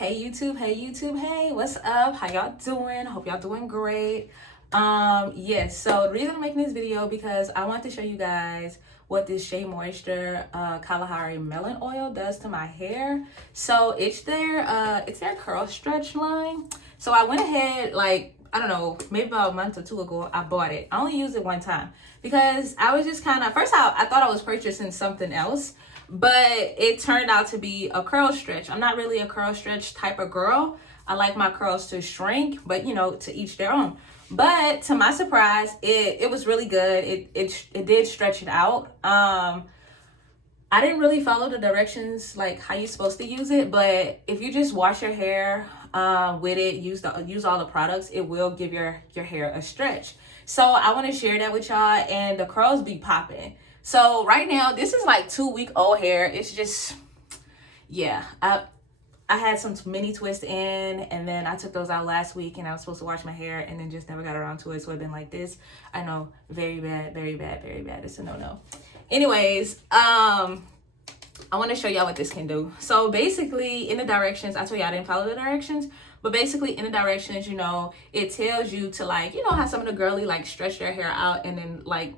Hey YouTube, hey YouTube, hey, what's up? How y'all doing? Hope y'all doing great. Yes, so the reason I'm making this video because I want to show you guys what this Shea Moisture Kalahari Melon Oil does to my hair. So it's their curl stretch line. So I went ahead, like, I don't know, maybe about a month or two ago, I bought it. I only used it one time because I was just kind of, first I thought I was purchasing something else, but it turned out to be a curl stretch. I'm not really a curl stretch type of girl. I like my curls to shrink, but you know, to each their own. But to my surprise, it was really good. It did stretch it out. I didn't really follow the directions like how you're supposed to use it, but if you just wash your hair with it, use all the products, it will give your hair a stretch. So I want to share that with y'all, and the curls be popping. So right now, this is like 2-week-old hair. It's just, yeah, I had some mini twists in, and then I took those out last week, and I was supposed to wash my hair, and then just never got around to it. So it's been like this. I know, very bad, very bad, very bad. It's a no-no. Anyways, I want to show y'all what this can do. So basically, in the directions, I told y'all I didn't follow the directions, but basically in the directions, you know, it tells you to, like, you know how some of the girly like stretch their hair out and then like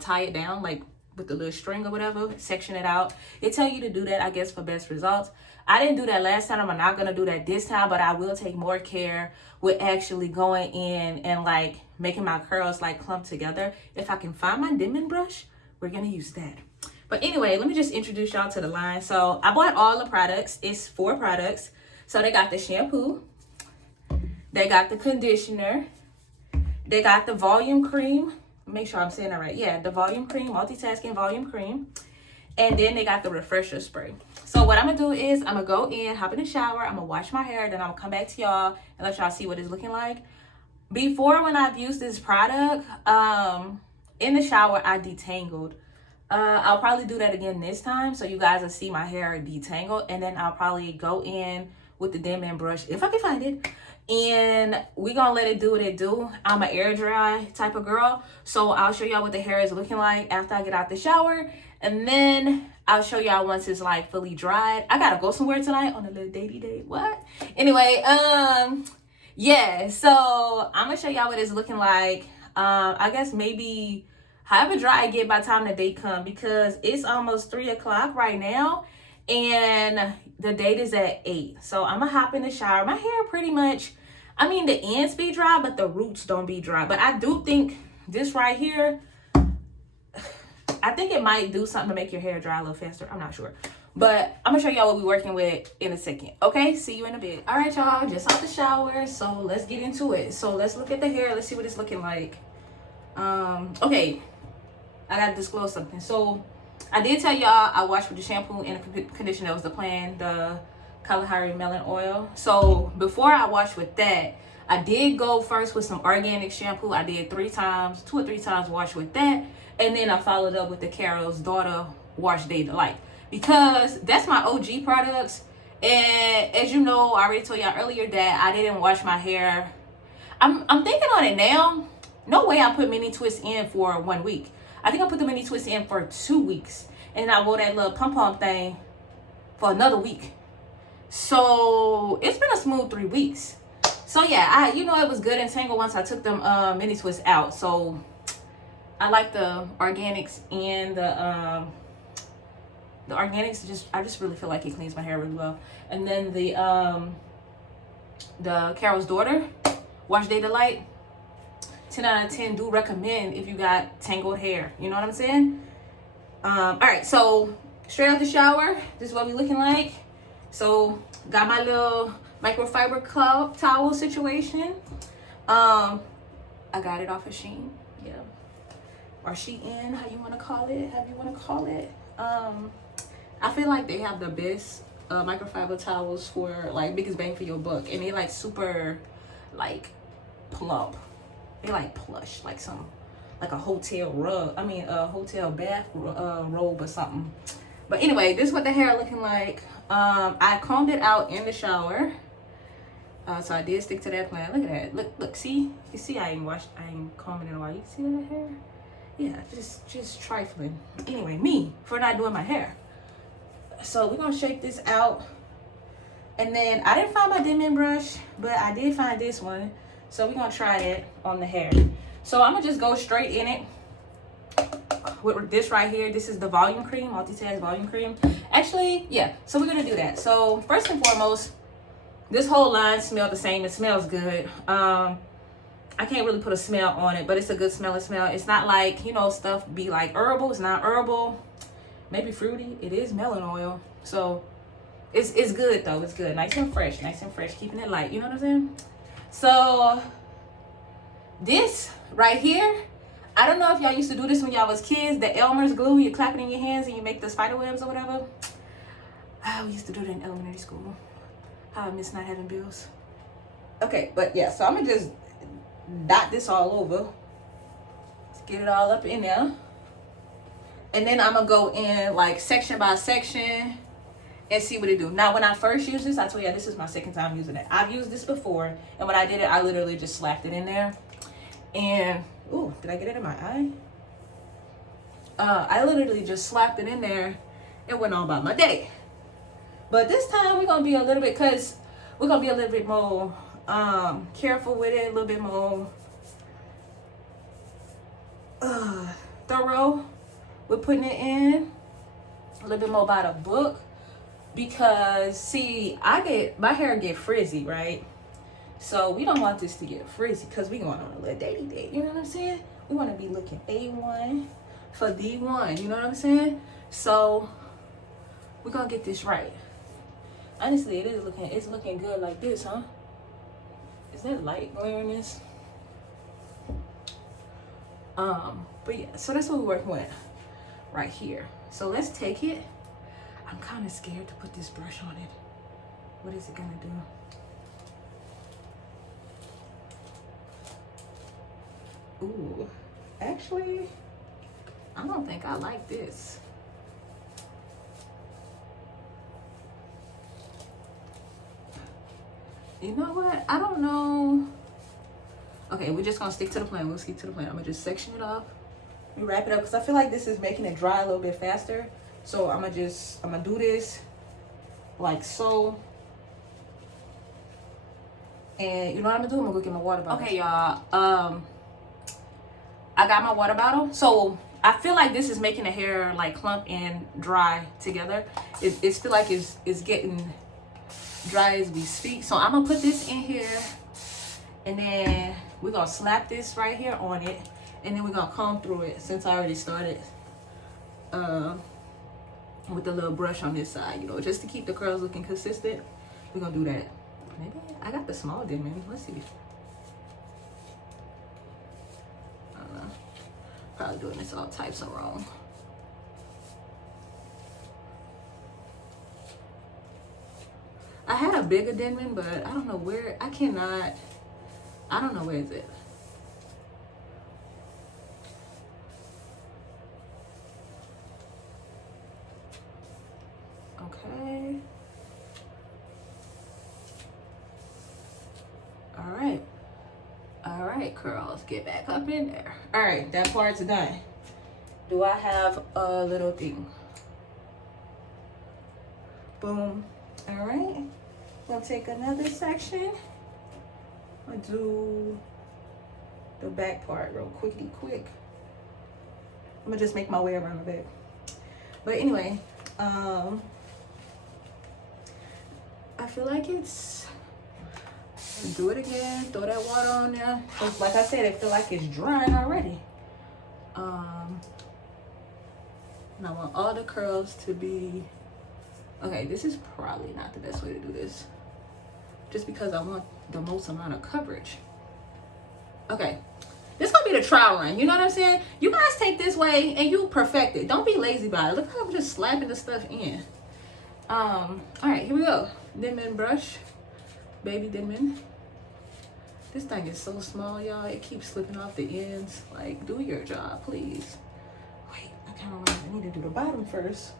tie it down like with the little string or whatever, section it out. It tell you to do that, I guess, for best results. I didn't do that last time. I'm not gonna do that this time, but I will take more care with actually going in and like making my curls like clump together. If I can find my dimming brush, we're gonna use that. But anyway, let me just introduce y'all to the line. So I bought all the products. It's 4 products. So they got the shampoo, they got the conditioner, they got the volume cream. Make sure I'm saying that right. Yeah, the volume cream, multitasking volume cream. And then they got the refresher spray. So what I'm gonna do is I'm gonna go in, hop in the shower, I'm gonna wash my hair, then I'm gonna come back to y'all and let y'all see what it's looking like. Before, when I've used this product, in the shower, I detangled. I'll probably do that again this time so you guys will see my hair detangled, and then I'll probably go in with the dimming brush if I can find it, and we gonna let it do what it do. I'm an air dry type of girl, so I'll show y'all what the hair is looking like after I get out the shower, and then I'll show y'all once it's like fully dried. I gotta go somewhere tonight on a little datey date. What? Anyway, yeah, so I'm gonna show y'all what it's looking like. I guess maybe however dry I get by the time the date come, because it's almost 3 o'clock right now and the date is at 8. So I'm gonna hop in the shower. My hair pretty much, I mean, the ends be dry, but the roots don't be dry. But I do think this right here, I think it might do something to make your hair dry a little faster. I'm not sure. But I'm gonna show y'all what we're working with in a second. Okay, see you in a bit. All right, y'all, just out the shower. So let's get into it. So let's look at the hair. Let's see what it's looking like. Okay, I gotta disclose something. So I did tell y'all I washed with the shampoo and the conditioner. That was the plan, the Kalahari Melon Oil. So before I washed with that, I did go first with some organic shampoo. I did 2 or 3 times wash with that, and then I followed up with the Carol's Daughter Wash Day Delight, because that's my OG products. And as you know, I already told y'all earlier that I didn't wash my hair. I'm thinking on it now. No way I put mini twists in for 1 week. I think I put the mini twist in for 2 weeks, and I wore that little pom-pom thing for another week. So it's been a smooth 3 weeks. So yeah, you know, it was good and tangled once I took them mini twists out. So I like the organics, and the organics I just really feel like it cleans my hair really well. And then the Carol's Daughter Wash Day Delight, 10 out of 10, do recommend if you got tangled hair. You know what I'm saying? All right, so straight out the shower, this is what we looking like. So got my little microfiber club towel situation. I got it off of Shea, yeah, or Shein, how you want to call it, I feel like they have the best microfiber towels for like biggest bang for your buck, and they like super like plump. They like plush, like a hotel rug. I mean, a hotel bath robe or something. But anyway, this is what the hair looking like. I combed it out in the shower. So I did stick to that plan. Look at that. Look, see? You see I ain't combing it in a while. You see that hair? Yeah, just trifling. Anyway, me for not doing my hair. So we're gonna shake this out. And then I didn't find my Denman brush, but I did find this one. So we're going to try it on the hair. So I'm going to just go straight in it with this right here. This is the volume cream, multitask volume cream. Actually, yeah. So we're going to do that. So first and foremost, this whole line smells the same. It smells good. I can't really put a smell on it, but it's a good smelling smell. It's not like, you know, stuff be like herbal. It's not herbal. Maybe fruity. It is melon oil. So it's good though. It's good. Nice and fresh. Nice and fresh. Keeping it light. You know what I'm saying? So this right here, I don't know if y'all used to do this when y'all was kids. The Elmer's glue. You clap it in your hands and you make the spider webs or whatever. We used to do it in elementary school. How I miss not having bills. Okay, but yeah. So I'm going to just dot this all over. Let's get it all up in there. And then I'm going to go in like section by section and see what it do. Now, when I first used this, I told you this is my second time using it. I've used this before, and when I did it, I literally just slapped it in there. And, ooh, did I get it in my eye? I literally just slapped it in there and went on about my day. But this time, we're going to be a little bit, because we're going to be a little bit more careful with it, a little bit more thorough with putting it in, a little bit more by the book. Because see, my hair get frizzy, right? So we don't want this to get frizzy because we going on a little dating date. You know what I'm saying? We want to be looking A1 for D1. You know what I'm saying? So we're gonna get this right. Honestly, it's looking good like this, huh? Is that light glaring this? But yeah, so that's what we're working with right here. So let's take it. I'm kind of scared to put this brush on it. What is it gonna do? Ooh, actually, I don't think I like this. You know what? I don't know. Okay, we're just gonna stick to the plan. We'll stick to the plan. I'm gonna just section it off. We wrap it up because I feel like this is making it dry a little bit faster. So I'm gonna do this like so. And you know what I'm gonna do? I'm gonna go get my water bottle. Okay, y'all. I got my water bottle. So I feel like this is making the hair like clump and dry together. It feel like it's getting dry as we speak. So I'm gonna put this in here, and then we're gonna slap this right here on it, and then we're gonna comb through it since I already started. With the little brush on this side, you know, just to keep the curls looking consistent. We're gonna do that. Maybe I got the small Denman. Let's see. I don't know. Probably doing this all types of wrong. I had a bigger Denman, but I don't know where. I don't know where is it. Okay. All right, curls, get back up in there. All right, that part's done. Do I have a little thing? Boom. All right, we'll take another section. I'll do the back part real quick. I'm gonna just make my way around a bit. But anyway, I feel like it's, do it again, throw that water on there. Cause like I said, I feel like it's drying already. And I want all the curls to be, okay, this is probably not the best way to do this. Just because I want the most amount of coverage. Okay, this gonna be the trial run, you know what I'm saying? You guys take this way and you perfect it. Don't be lazy about it. Look how I'm just slapping the stuff in. All right, here we go. Denman brush, baby Denman. This thing is so small, y'all. It keeps slipping off the ends. Like, do your job, please. Wait, I can't remember. I need to do the bottom first.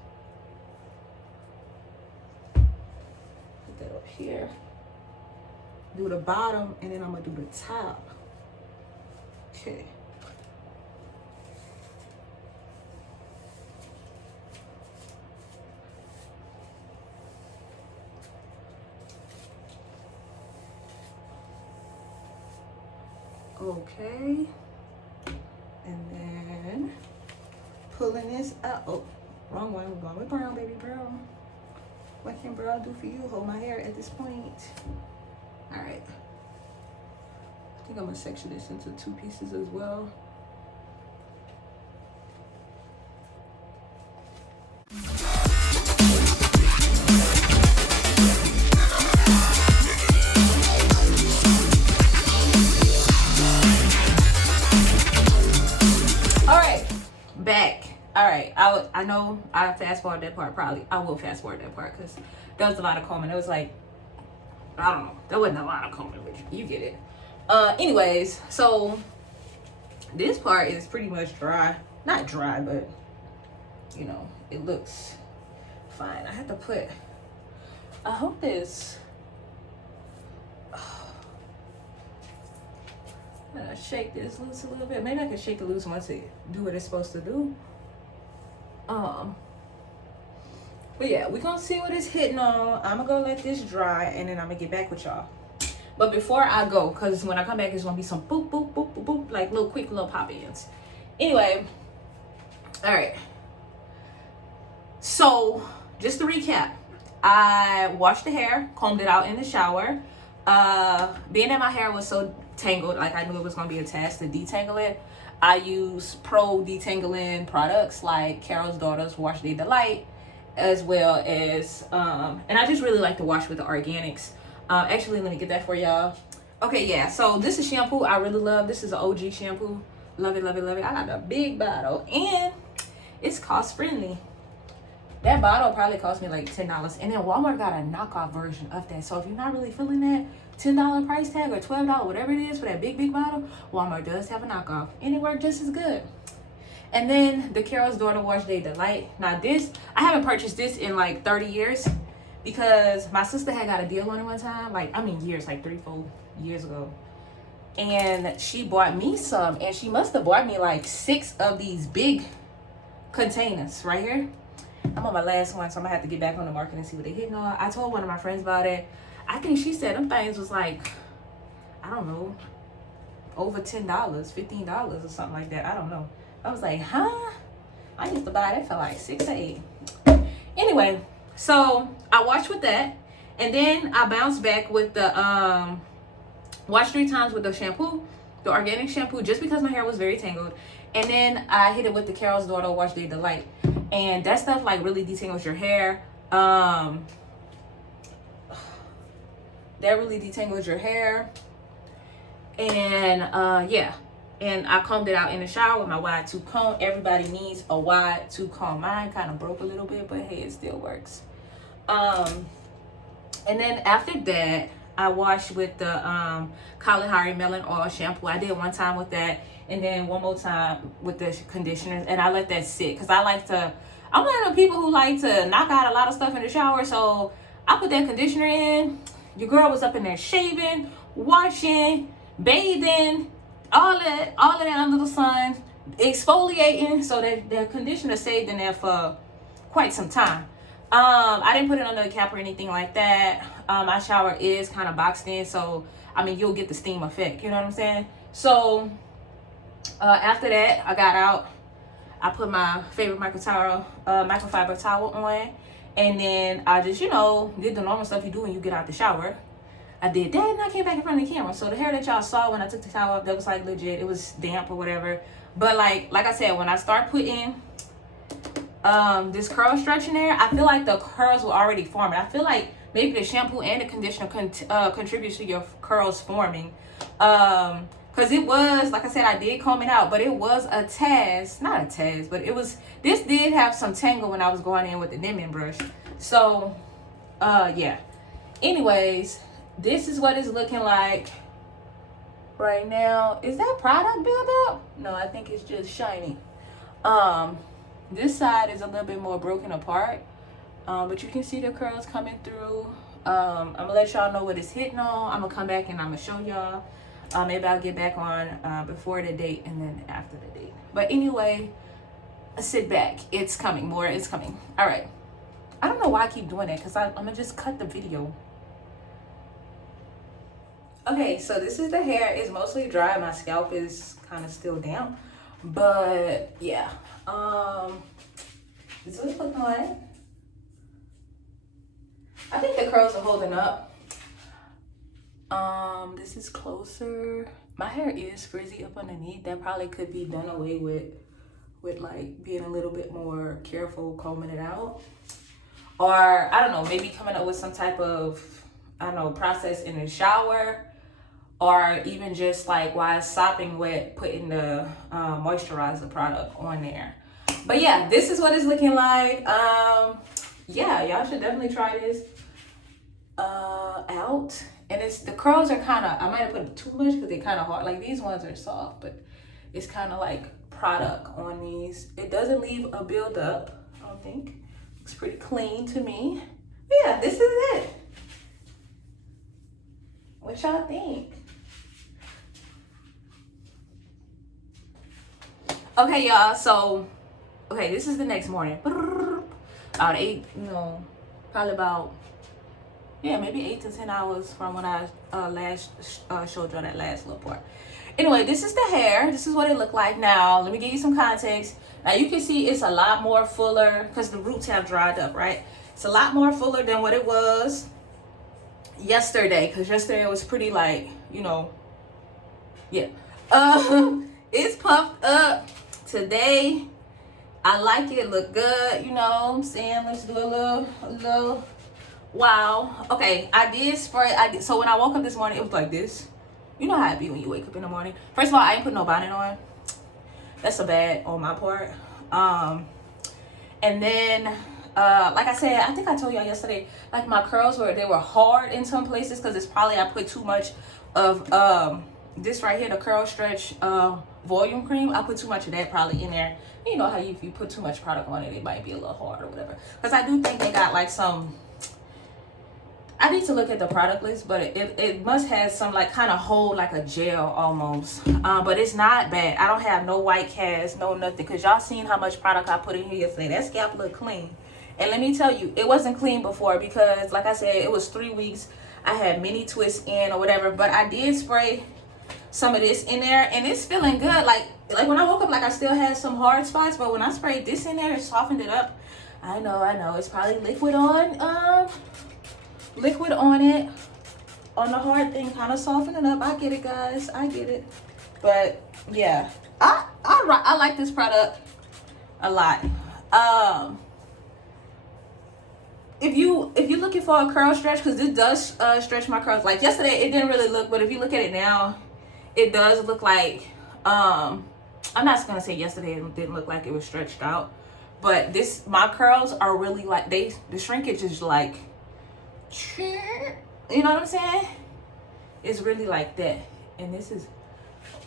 Put that up here. Do the bottom, and then I'm gonna do the top. Okay. Okay. And then pulling this out. Oh, wrong one. We're going with brown, baby, brown. What can brown do for you? Hold my hair at this point. All right. I think I'm gonna section this into 2 pieces as well. I know I fast forward that part. Probably I will fast forward that part because there was a lot of combing. It was like, I don't know, there wasn't a lot of combing, but you get it. Anyways, so this part is pretty much dry. Not dry, but you know, it looks fine. I have to put, I hope this, I'm gonna shake this loose a little bit. Maybe I can shake it loose once it do what it's supposed to do. But yeah, we're gonna see what it's hitting on. I'm gonna go let this dry and then I'm gonna get back with y'all. But before I go, because when I come back, it's gonna be some boop, boop, boop, boop, boop, like little quick little pop-ins. Anyway, all right. So just to recap, I washed the hair, combed it out in the shower. Being that my hair was so tangled, like I knew it was gonna be a task to detangle it, I use pro detangling products like Carol's Daughter's Wash Day Delight, as well as and I just really like to wash with the organics. Actually, let me get that for y'all. Okay, yeah, so this is shampoo I really love. This is an OG shampoo. Love it, love it, love it. I got a big bottle and it's cost friendly. That bottle probably cost me like $10, and then Walmart got a knockoff version of that. So if you're not really feeling that $10 price tag or $12, whatever it is for that big bottle, Walmart does have a knockoff and it worked just as good. And then the Carol's Daughter Wash Day Delight. Now this, I haven't purchased this in like 30 years because my sister had got a deal on it one time. Like, I mean years, like 3-4 years ago. And she bought me some, and she must have bought me like 6 of these big containers right here. I'm on my last one, so I'm gonna have to get back on the market and see what they're hitting on. I told one of my friends about it. I think she said them things was like, I don't know, over $10, $15 or something like that. I don't know. I was like, huh? I used to buy that for like 6 or 8. Anyway, so I washed with that, and then I bounced back with the wash 3 times with the shampoo, the organic shampoo, just because my hair was very tangled. And then I hit it with the Carol's Daughter Wash Day Delight, and that stuff like really detangles your hair. That really detangles your hair. And yeah, and I combed it out in the shower with my wide tooth comb. Everybody needs a wide tooth comb. Mine kind of broke a little bit, but hey, it still works. And then after that, I washed with the Kalahari Melon Oil shampoo. I did one time with that, and then one more time with the conditioners, and I let that sit because I'm one of the people who like to knock out a lot of stuff in the shower. So I put that conditioner in. Your girl was up in there shaving, washing, bathing, all that under the sun, exfoliating, so that the conditioner stayed in there for quite some time. I didn't put it under the cap or anything like that. My shower is kind of boxed in, so I mean you'll get the steam effect, you know what I'm saying? So after that, I got out, I put my favorite microfiber towel on, and then I just, you know, did the normal stuff you do when you get out the shower. I did that, and I came back in front of the camera. So the hair that y'all saw when I took the towel off, that was like legit. It was damp or whatever. But like I said, when I start putting this curl stretch in there, I feel like the curls were already forming. I feel like maybe the shampoo and the conditioner contributes to your curls forming. Because it was, like I said, I did comb it out, but it was a task. Not a task, but this did have some tangle when I was going in with the Nimming brush. So, yeah. Anyways, this is what it's looking like right now. Is that product buildup? No, I think it's just shiny. This side is a little bit more broken apart, but you can see the curls coming through. I'm gonna let y'all know what it's hitting on. I'm gonna come back and I'm gonna show y'all. Maybe I'll get back on before the date and then after the date. But anyway, sit back. It's coming. More is coming. All right. I don't know why I keep doing that, because I'm gonna just cut the video. Okay, so this is the hair. It's mostly dry. My scalp is kind of still damp. But yeah. This is what it's looking like. I think the curls are holding up. This is closer. My hair is frizzy up underneath. That probably could be done away with like being a little bit more careful combing it out. Or I don't know, maybe coming up with some type of, I don't know, process in the shower. Or even just like while it's sopping wet, putting the moisturizer product on there. But yeah, this is what it's looking like. Yeah, y'all should definitely try this out. And it's, the curls are kind of, I might have put too much because they're kind of hard. Like these ones are soft, but it's kind of like product on these. It doesn't leave a buildup, I don't think. Looks pretty clean to me. But yeah, this is it. What y'all think? Okay, y'all, so, okay, this is the next morning. About 8, probably about, yeah, maybe 8 to 10 hours from when I last showed y'all that last little part. Anyway, this is the hair. This is what it looked like. Now, let me give you some context. Now, you can see it's a lot more fuller because the roots have dried up, right? It's a lot more fuller than what it was yesterday, because yesterday it was pretty like, yeah. It's puffed up. Today, I like it. Look good, you know what I'm saying? Let's do a little, wow. Okay, I did spray. So when I woke up this morning, it was like this. You know how it be when you wake up in the morning. First of all, I ain't put no bonnet on. That's a bad on my part. And then, like I said, I think I told y'all yesterday, like my curls they were hard in some places because it's probably I put too much of this right here, the curl stretch volume cream. I put too much of that probably in there. You know how if you put too much product on it, it might be a little hard or whatever. Because I do think they got like some, I need to look at the product list, but it must have some like kind of hold like a gel almost. But it's not bad. I don't have no white cast, no nothing. Because y'all seen how much product I put in here yesterday. That scalp look clean. And let me tell you, it wasn't clean before because like I said, it was 3 weeks. I had mini twists in or whatever. But I did spray some of this in there and it's feeling good. Like when I woke up, like I still had some hard spots, but when I sprayed this in there, it softened it up. I know it's probably liquid on it on the hard thing, kind of soften it up. I get it, guys, I get it. But yeah, I like this product a lot. If you're looking for a curl stretch, because this does stretch my curls. Like yesterday it didn't really look, but if you look at it now, it does look like, I'm not gonna say yesterday it didn't look like it was stretched out, but my curls are really like, the shrinkage is like, you know what I'm saying? It's really like that. And this is,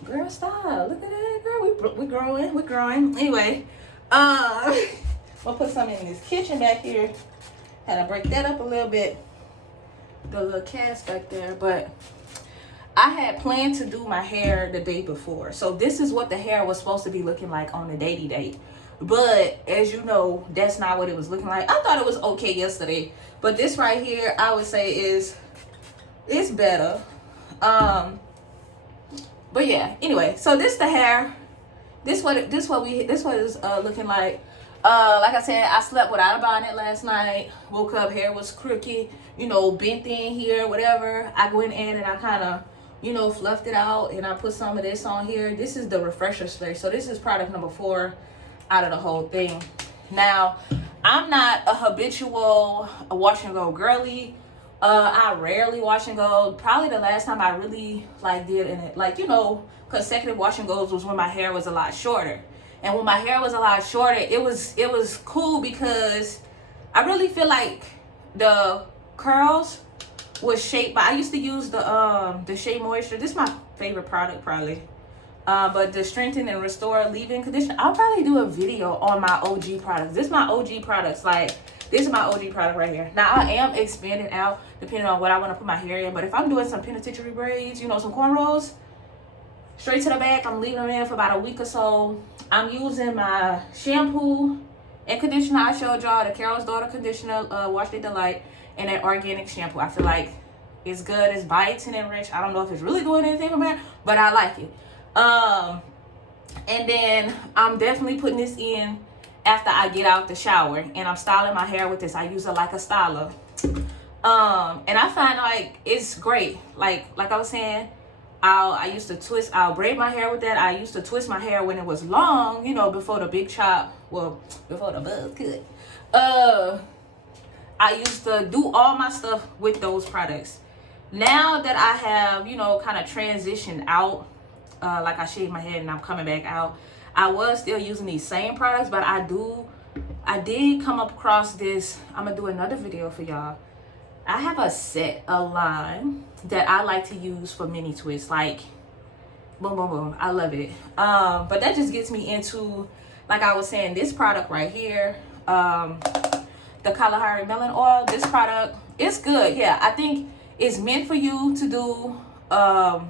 girl, stop. Look at that, girl. We're growing. Anyway, we'll put some in this kitchen back here. Had to break that up a little bit. The little cast back there, but I had planned to do my hair the day before. So this is what the hair was supposed to be looking like on the datey date. But as you know, that's not what it was looking like. I thought it was okay yesterday. But this right here, I would say it's better. But yeah, anyway, so this the hair. This what is looking like. Like I said, I slept without a bonnet last night. Woke up, hair was crooked, bent in here, whatever. I went in and I kind of, fluffed it out and I put some of this on here. This is the refresher spray. So this is product number 4 out of the whole thing. Now, I'm not a habitual wash and go girly. I rarely wash and go. Probably the last time I really did it, consecutive wash and goes was when my hair was a lot shorter. And when my hair was a lot shorter, it was cool because I really feel like the curls was shaped by, I used to use the Shea Moisture. This is my favorite product probably. But the Strengthen and Restore Leave-In Conditioner, I'll probably do a video on my OG products. This is my OG products. This is my OG product right here. Now, I am expanding out depending on what I want to put my hair in. But if I'm doing some penitentiary braids, some cornrows, straight to the back, I'm leaving them in for about a week or so. I'm using my shampoo and conditioner I showed y'all, the Carol's Daughter conditioner, Wash Day Delight, and that organic shampoo. I feel like it's good, it's biotin enriched. I don't know if it's really doing anything for my hair, but I like it. And then I'm definitely putting this in after I get out the shower, and I'm styling my hair with this. I use it like a styler. And I find like it's great. Like I was saying, I used to I'll braid my hair with that. I used to twist my hair when it was long, you know, before the big chop, well, before the buzz cut. I used to do all my stuff with those products. Now that I have, you know, kind of transitioned out, like I shaved my head and I'm coming back out, I was still using these same products, but I did come across this. I'm gonna do another video for y'all. I have a line that I like to use for mini twists, like boom, boom, boom. I love it. But that just gets me into, like I was saying, this product right here, the Kalahari Melon Oil. This product is good. Yeah, I think it's meant for you to do a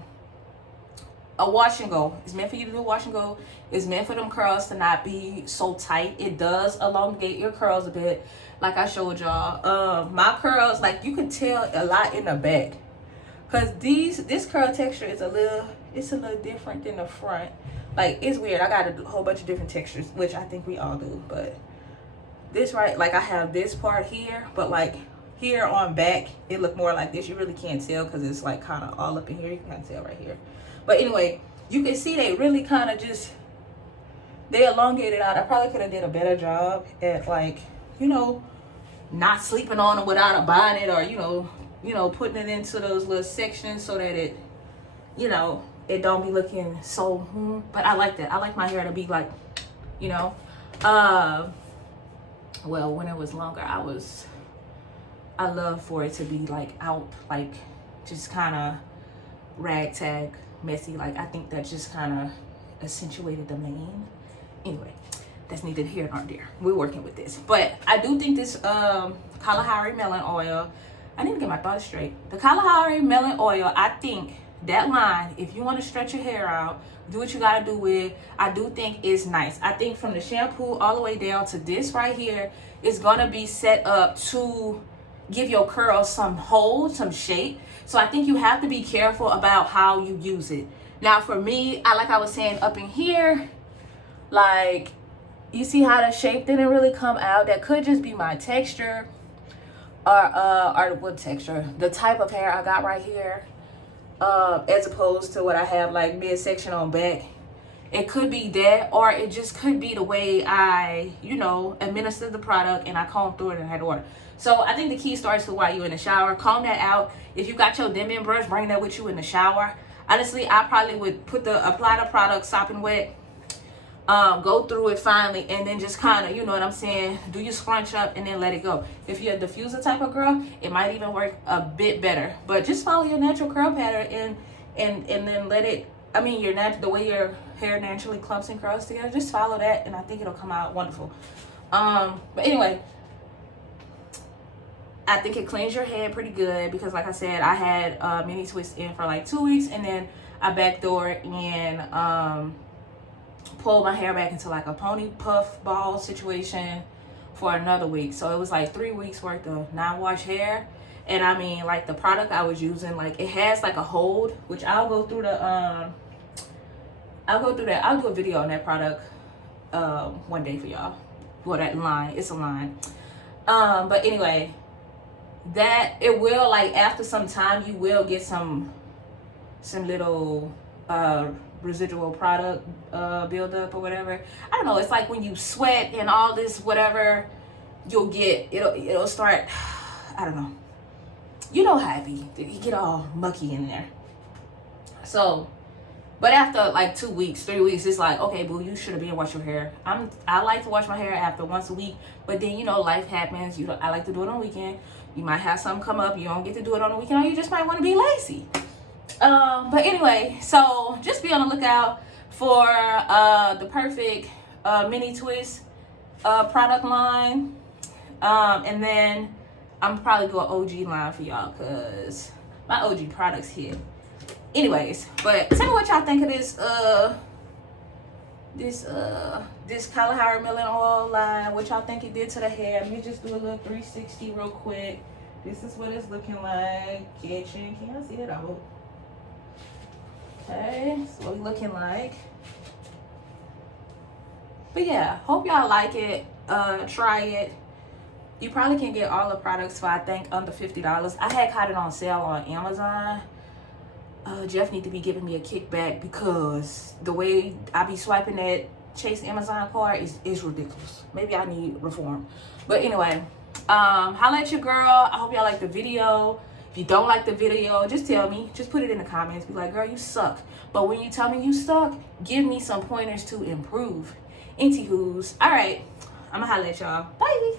wash and go. It's meant for you to do wash and go. It's meant for them curls to not be so tight. It does elongate your curls a bit, like I showed y'all. My curls, like you can tell a lot in the back, cause this curl texture is a little different than the front. Like it's weird. I got a whole bunch of different textures, which I think we all do, but this right, like I have this part here, but like here on back it look more like this. You really can't tell because it's like kind of all up in here. You can tell right here, but anyway, you can see they really kind of just, they elongated out. I probably could have did a better job at, like, you know, not sleeping on it without a bonnet, or you know putting it into those little sections so that it, you know, it don't be looking so but I like that. I like my hair to be like, you know, well, when it was longer, I love for it to be like out, like just kind of ragtag messy. Like I think that just kind of accentuated the mane. Anyway, that's neither here nor there. We're working with this, but I do think this Kalahari Melon Oil, I need to get my thoughts straight. The Kalahari Melon Oil, I think that line, if you want to stretch your hair out, do what you got to do with, I do think is nice. I think from the shampoo all the way down to this right here is going to be set up to give your curls some hold, some shape. So I think you have to be careful about how you use it. Now for me, like I was saying up in here, like you see how the shape didn't really come out. That could just be my texture, or what texture, the type of hair I got right here, as opposed to what I have like midsection on back. It could be that, or it just could be the way I, you know, administer the product and I comb through it and had water. So I think the key starts with while you're in the shower. Comb that out. If you got your Denman brush, bring that with you in the shower. Honestly, I probably would apply the product sopping wet, go through it finally, and then just kind of, you know what I'm saying, do your scrunch up and then let it go. If you're a diffuser type of girl, it might even work a bit better. But just follow your natural curl pattern and then let it, I mean, the way your hair naturally clumps and curls together, just follow that and I think it'll come out wonderful. But anyway, I think it cleans your head pretty good because like I said, I had mini twists in for like 2 weeks, and then I backdoor and pulled my hair back into like a pony puff ball situation for another week. So it was like 3 weeks worth of non-wash hair. And I mean, like the product I was using, like it has like a hold, which I'll go through that. I'll do a video on that product one day for y'all. Well, that line, it's a line. But anyway, that it will, like after some time, you will get some little residual product buildup or whatever. I don't know. It's like when you sweat and all this whatever, you'll get it'll start. I don't know. You know how it be. You get all mucky in there. So, but after like 2 weeks, 3 weeks, it's like, okay, boo, you should have been wash your hair. I like to wash my hair after once a week, but then you know life happens. I like to do it on the weekend. You might have something come up. You don't get to do it on the weekend, or you just might want to be lazy. But anyway, so just be on the lookout for the perfect mini twist product line, and then I'm probably go OG line for y'all because my OG products here. Anyways, but tell me what y'all think of this Kalahari Melon Oil line. What y'all think it did to the hair? Let me just do a little 360 real quick. This is what it's looking like. Kitchen, can y'all see it? I hope. Okay, so what it's looking like. But yeah, hope y'all like it. Try it. You probably can get all the products for, I think, under $50. I had caught it on sale on Amazon. Jeff need to be giving me a kickback because the way I be swiping that Chase Amazon card is ridiculous. Maybe I need reform. But anyway, holla at your girl. I hope y'all like the video. If you don't like the video, just tell me. Just put it in the comments. Be like, girl, you suck. But when you tell me you suck, give me some pointers to improve. Anywho's, all right, I'm gonna holla at y'all. Bye.